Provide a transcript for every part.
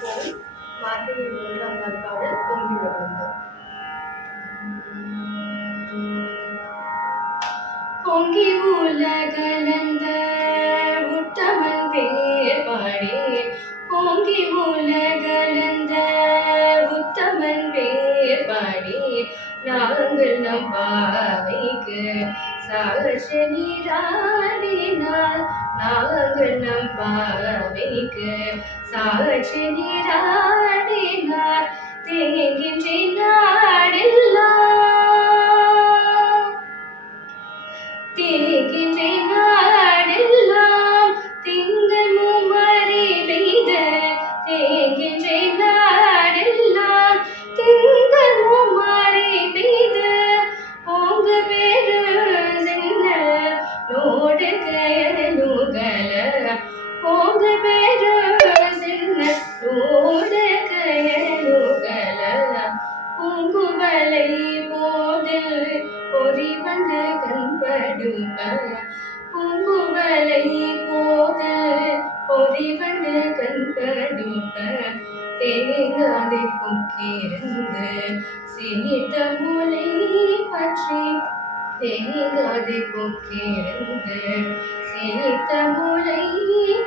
Phone மார்கழி மூன்றாம் நாள் பாடல் பொங்கியுள்ள விழுந்தோம் பொங்கி உலகலந்த உத்தமன் பேர் பாடி பொங்கி உலகலந்த உத்தமன் பேர் பாடி நாங்கள் நம் பாவைக்கு சாட்ச நீராடினால் நாங்கள் நம் பாவைக்கு சாட்ச நீராடினார் தேங்கின்றி நாடெல்லாம் தேகின்றே நாடெல்லாம் திங்கள் மூமறி பெய்த தேகின்றே நாடெல்லாம் திங்கள் மூமறி பெய்த ஓங்க பேரு சின்னல் நோடு கய பூங்குவலை போதில் பொறி வந்து கண்படும பூங்குவலை போதில் பொறி வந்து கண்படும தேங்காதை புக்கிருந்து சீத்த முலை பற்றி. தேங்காதை புக்கிருந்து சீத்த முலை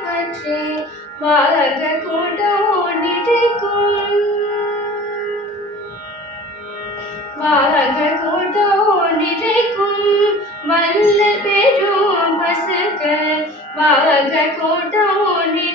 பற்றி. வாக கொடோ வாக கூட்டோடிரைக்கும் வல்ல பெரும் பசுக்கள். வாக கூட்டோடி